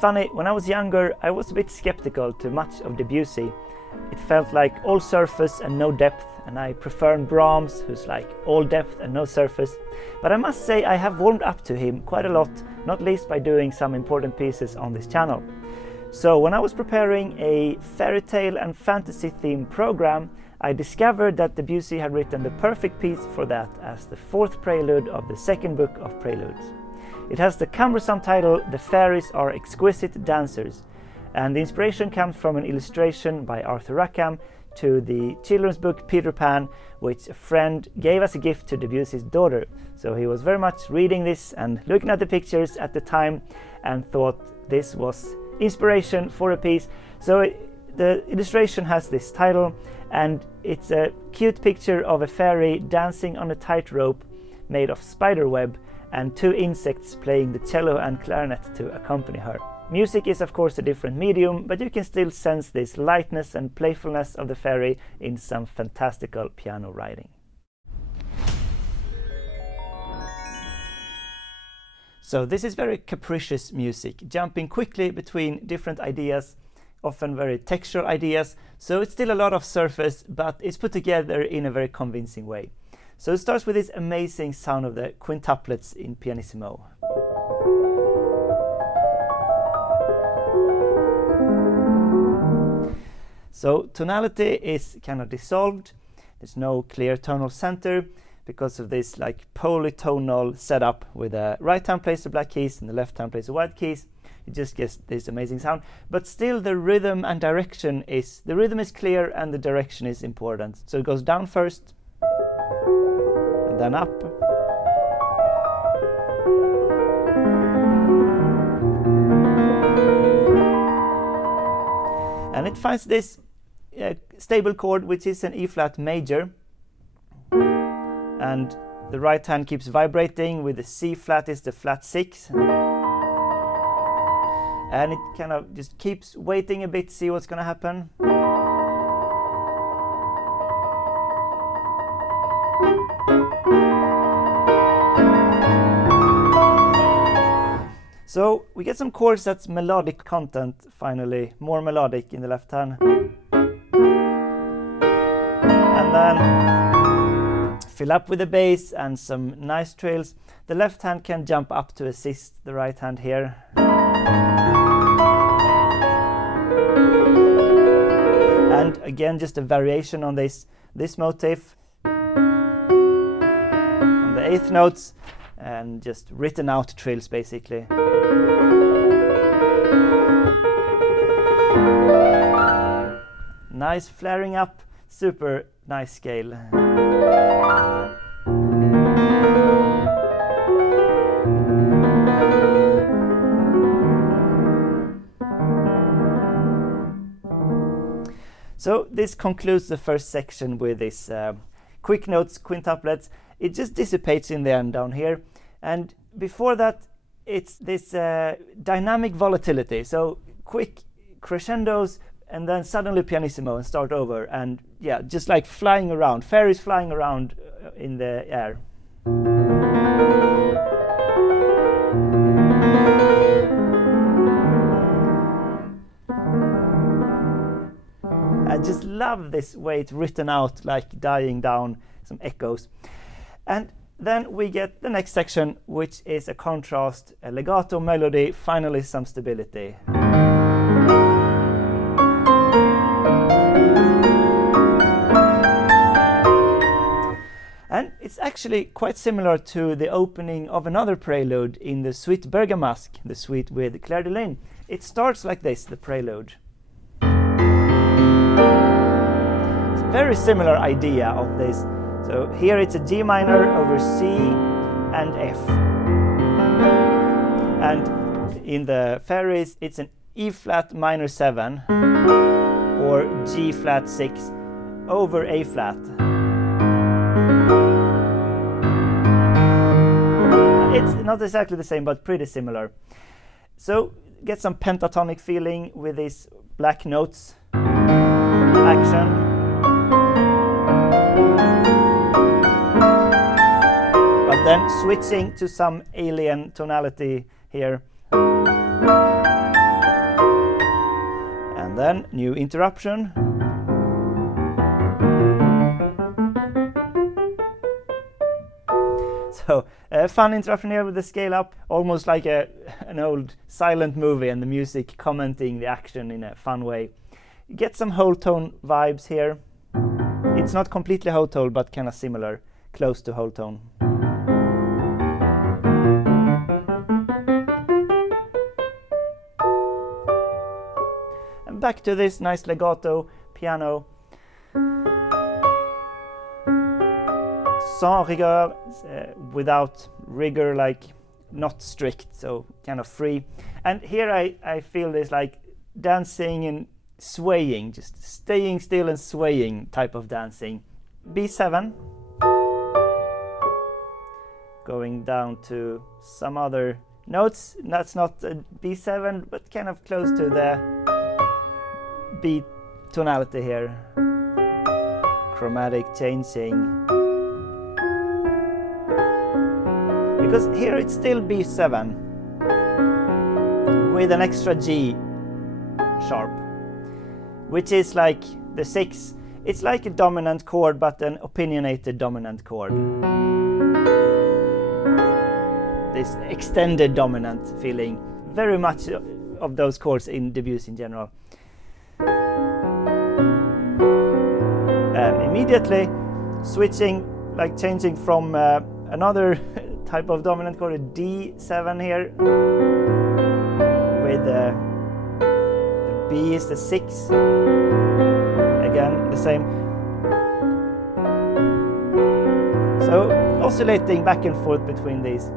funny, when I was younger, I was a bit skeptical to much of Debussy. It felt like all surface and no depth, and I prefer Brahms, who's like all depth and no surface. But I must say I have warmed up to him quite a lot, not least by doing some important pieces on this channel. So when I was preparing a fairy tale and fantasy themed program, I discovered that Debussy had written the perfect piece for that as the fourth prelude of the second book of Preludes. It has the cumbersome title "The Fairies Are Exquisite Dancers," and the inspiration comes from an illustration by Arthur Rackham to the children's book Peter Pan, which a friend gave as a gift to Debussy's daughter. So he was very much reading this and looking at the pictures at the time and thought this was inspiration for a piece. So the illustration has this title, and it's a cute picture of a fairy dancing on a tightrope made of spider web and two insects playing the cello and clarinet to accompany her. Music is of course a different medium, but you can still sense this lightness and playfulness of the fairy in some fantastical piano writing. So this is very capricious music, jumping quickly between different ideas, often very textural ideas, so it's still a lot of surface, but it's put together in a very convincing way. So it starts with this amazing sound of the quintuplets in pianissimo. So tonality is kind of dissolved. There's no clear tonal center because of this like polytonal setup with the right hand plays the black keys and the left hand plays the white keys. It just gets this amazing sound. But still the rhythm and direction is, the rhythm is clear and the direction is important. So it goes down first and then up. And it finds this stable chord, which is an E flat major, and the right hand keeps vibrating with the C flat is the flat 6, and it kind of just keeps waiting a bit, see what's going to happen. So we get some chords that's melodic content finally, more melodic in the left hand. And then fill up with the bass and some nice trills. The left hand can jump up to assist the right hand here. And again, just a variation on this motif. On the eighth notes, and just written out trills basically. Nice flaring up, super nice scale. So this concludes the first section with this quick notes, quintuplets. It just dissipates in the end down here. And before that, it's this dynamic volatility. So quick crescendos and then suddenly pianissimo and start over. And yeah, just like flying around, fairies flying around in the air. I just love this way it's written out, like dying down, some echoes. And then we get the next section, which is a contrast, a legato melody, finally some stability. And it's actually quite similar to the opening of another prelude in the Suite Bergamasque, the suite with Clair de Lune. It starts like this, the prelude. It's a very similar idea of this. So here it's a G minor over C and F. And in the Fairies, it's an E flat minor 7 or G flat 6 over A flat. It's not exactly the same, but pretty similar. So get some pentatonic feeling with these black notes, action. But then switching to some alien tonality here. then new interruption. So a fun interruption here with the scale up, almost like an old silent movie, and the music commenting the action in a fun way. You get some whole tone vibes here. It's not completely whole tone, but kind of similar, close to whole tone. And back to this nice legato piano. Sans rigueur, without rigor, like not strict, so kind of free. And here I feel this like dancing and swaying, just staying still and swaying type of dancing. B7, going down to some other notes. That's not a B7, but kind of close to the B tonality here. Chromatic changing. Because here it's still B7 with an extra G sharp, which is like the 6. It's like a dominant chord, but an opinionated dominant chord. This extended dominant feeling, very much of those chords in Debussy in general. And immediately switching, like changing from another type of dominant chord, a D7 here, with the B is the 6, again the same. So oscillating back and forth between these.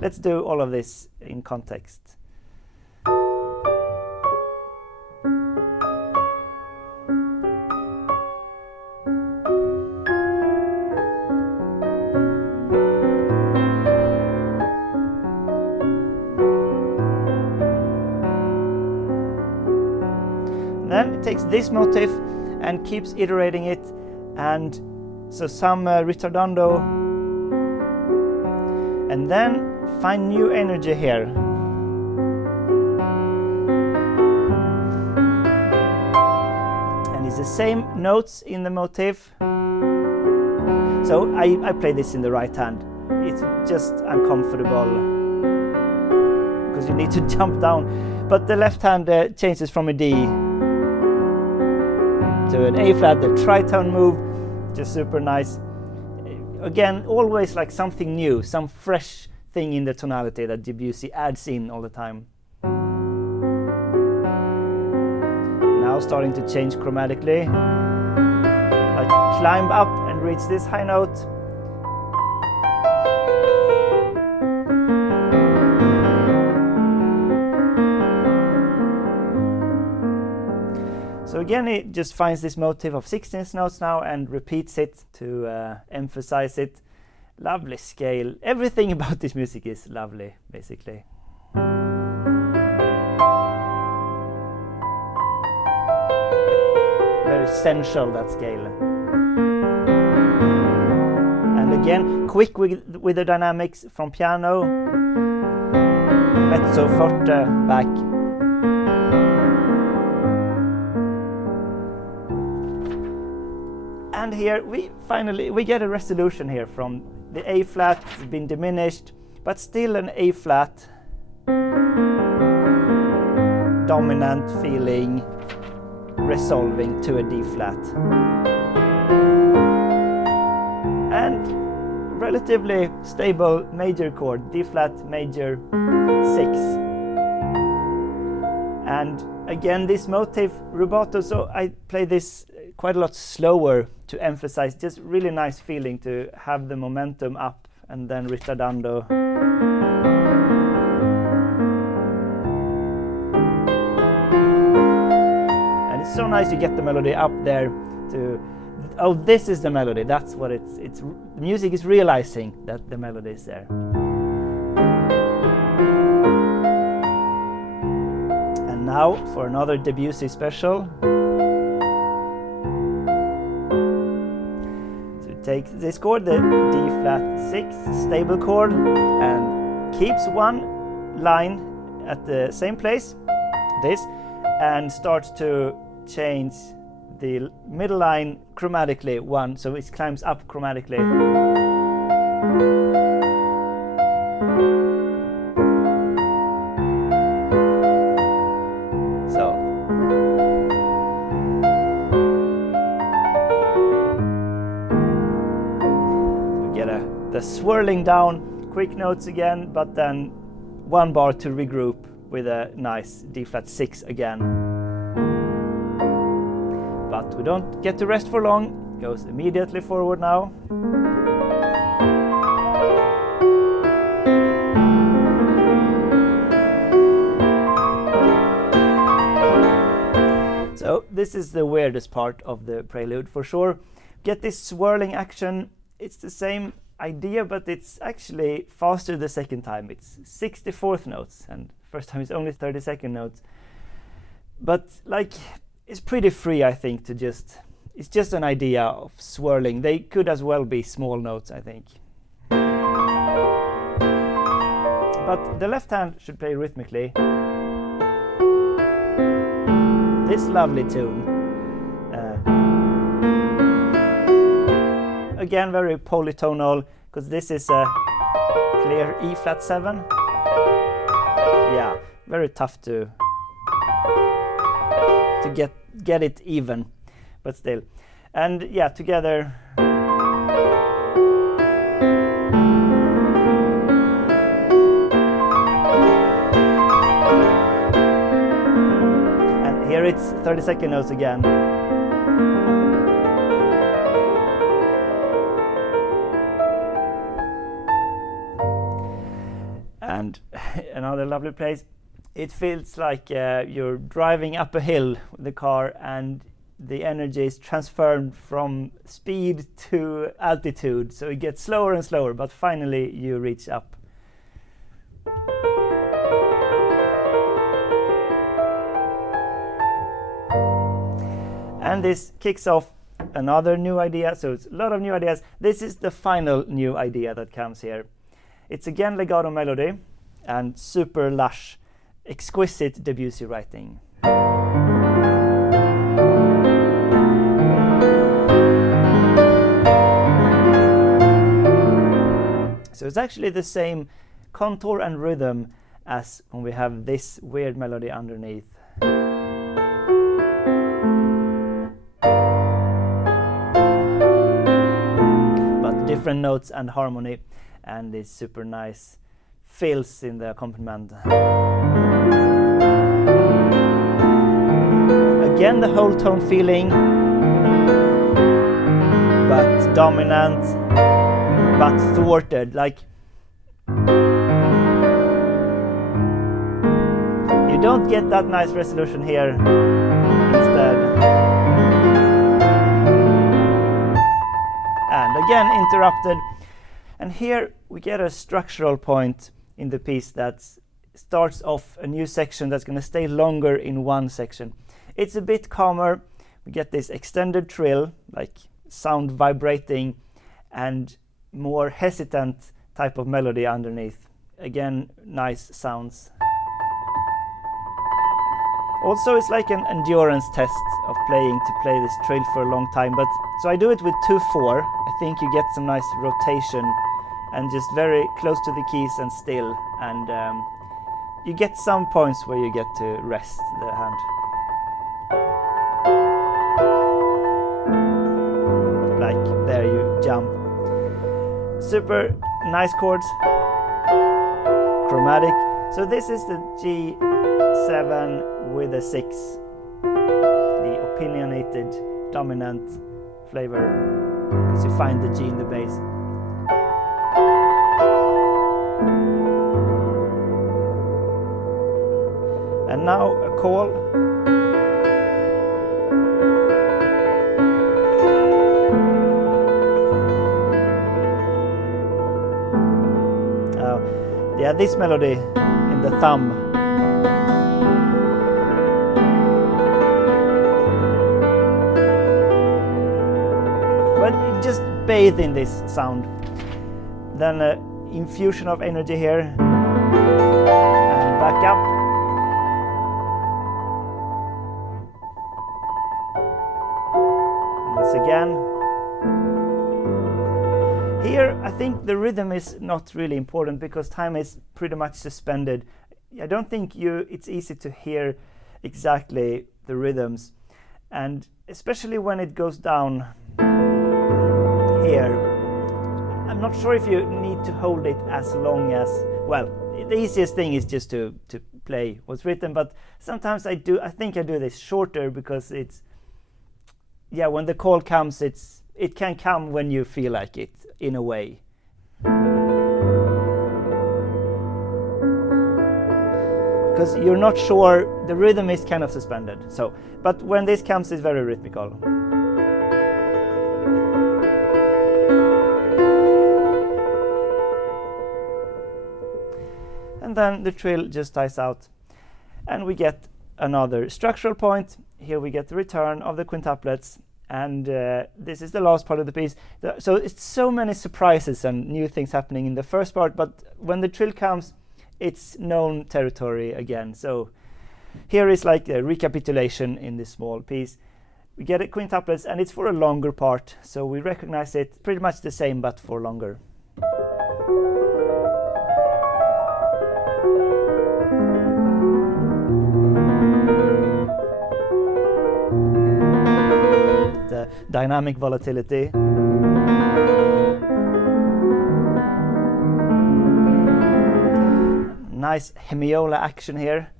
Let's do all of this in context. Then it takes this motif and keeps iterating it, and so some ritardando, and then find new energy here. And it's the same notes in the motif. So I play this in the right hand. It's just uncomfortable because you need to jump down. But the left hand changes from a D to an A flat, the tritone move, just super nice. Again, always like something new, some fresh thing in the tonality that Debussy adds in all the time. Now starting to change chromatically, like climb up and reach this high note. So again, it just finds this motif of 16th notes now and repeats it to emphasize it. Lovely scale. Everything about this music is lovely, basically. Very sensual, that scale. And again, quick with the dynamics from piano. Mezzo forte back. And here we get a resolution here from the A flat. It's been diminished, but still an A flat, dominant feeling, resolving to a D flat, and relatively stable major chord, D flat major 6. And again, this motif rubato, so I play this quite a lot slower to emphasize, just really nice feeling to have the momentum up, and then ritardando. And it's so nice to get the melody up there to, oh, this is the melody, that's what it's the music is realizing that the melody is there. And now for another Debussy special. Takes this chord, the D flat 6 stable chord, and keeps one line at the same place, this, and starts to change the middle line chromatically, one, so it climbs up chromatically. So we get the swirling down, quick notes again, but then one bar to regroup with a nice D flat 6 again. But we don't get to rest for long, it goes immediately forward now. So this is the weirdest part of the prelude for sure. Get this swirling action, it's the same idea, but it's actually faster the second time. It's 64th notes, and first time it's only 32nd notes. But like, it's pretty free, I think, to just, it's just an idea of swirling. They could as well be small notes, I think. But the left hand should play rhythmically. This lovely tune. Again, very polytonal, because this is a clear E flat 7. Yeah, very tough to get it even, but still. And yeah, together. And here it's 32nd notes again. And another lovely place. It feels like you're driving up a hill with the car, and the energy is transferred from speed to altitude, so it gets slower and slower, but finally you reach up. And this kicks off another new idea, so it's a lot of new ideas. This is the final new idea that comes here. It's again legato melody and super lush, exquisite Debussy writing. So it's actually the same contour and rhythm as when we have this weird melody underneath. But different notes and harmony, and this super nice fills in the accompaniment. Again, the whole tone feeling, but dominant, but thwarted. Like, you don't get that nice resolution here instead. And again, interrupted. And here we get a structural point in the piece that starts off a new section that's going to stay longer in one section. It's a bit calmer. We get this extended trill, like sound vibrating, and more hesitant type of melody underneath. Again, nice sounds. Also, it's like an endurance test of to play this trill for a long time. But so I do it with 2/4. I think you get some nice rotation and just very close to the keys and still, and you get some points where you get to rest the hand. Like there you jump. Super nice chords. Chromatic. So this is the G7 with a 6. The opinionated dominant flavor, because you find the G in the bass. And now a call. Yeah, this melody in the thumb. But you just bathe in this sound. Then an infusion of energy here. And back up. once again. Here I think the rhythm is not really important because time is pretty much suspended. I don't think it's easy to hear exactly the rhythms, and especially when it goes down here, I'm not sure if you need to hold it as long as, well, the easiest thing is just to play what's written, but sometimes I think I do this shorter because it's, yeah, when the call comes, it can come when you feel like it, in a way. Because you're not sure, the rhythm is kind of suspended. So, but when this comes, it's very rhythmical. And then the trill just dies out, and we get another structural point. Here we get the return of the quintuplets, and this is the last part of the piece. So it's so many surprises and new things happening in the first part, but when the trill comes, it's known territory again. So here is like a recapitulation in this small piece. We get a quintuplets, and it's for a longer part, so we recognize it pretty much the same but for longer. The dynamic volatility. Nice hemiola action here.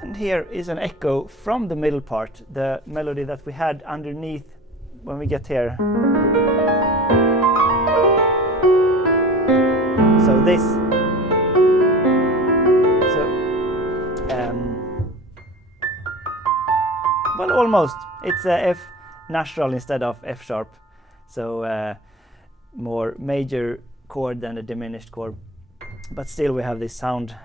And here is an echo from the middle part, the melody that we had underneath when we get here. So this. Well, almost. It's a F natural instead of F sharp. So more major chord than a diminished chord. But still we have this sound.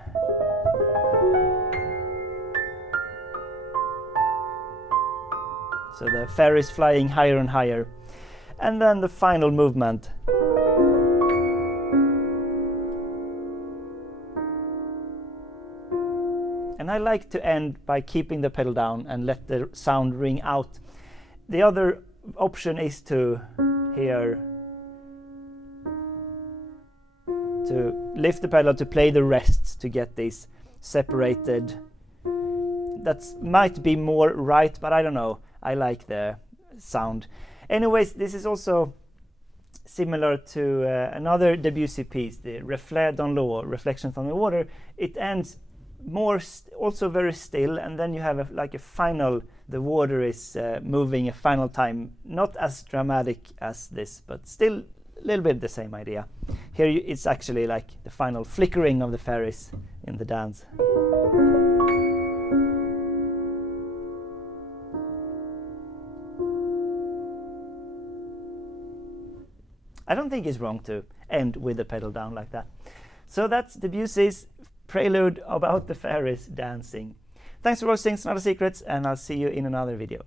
So the fairies flying higher and higher. And then the final movement. And I like to end by keeping the pedal down and let the sound ring out. The other option is to lift the pedal to play the rests to get these separated. That might be more right, but I don't know. I like the sound. Anyways, this is also similar to another Debussy piece, the Reflet dans l'eau, Reflections on the Water. It ends more also very still, and then you have like a final, the water is moving a final time, not as dramatic as this, but still a little bit the same idea. Here it's actually like the final flickering of the fairies in the dance. I don't think it's wrong to end with the pedal down like that. So that's Debussy's prelude about the fairies dancing. Thanks for watching Sonata Secrets, and I'll see you in another video.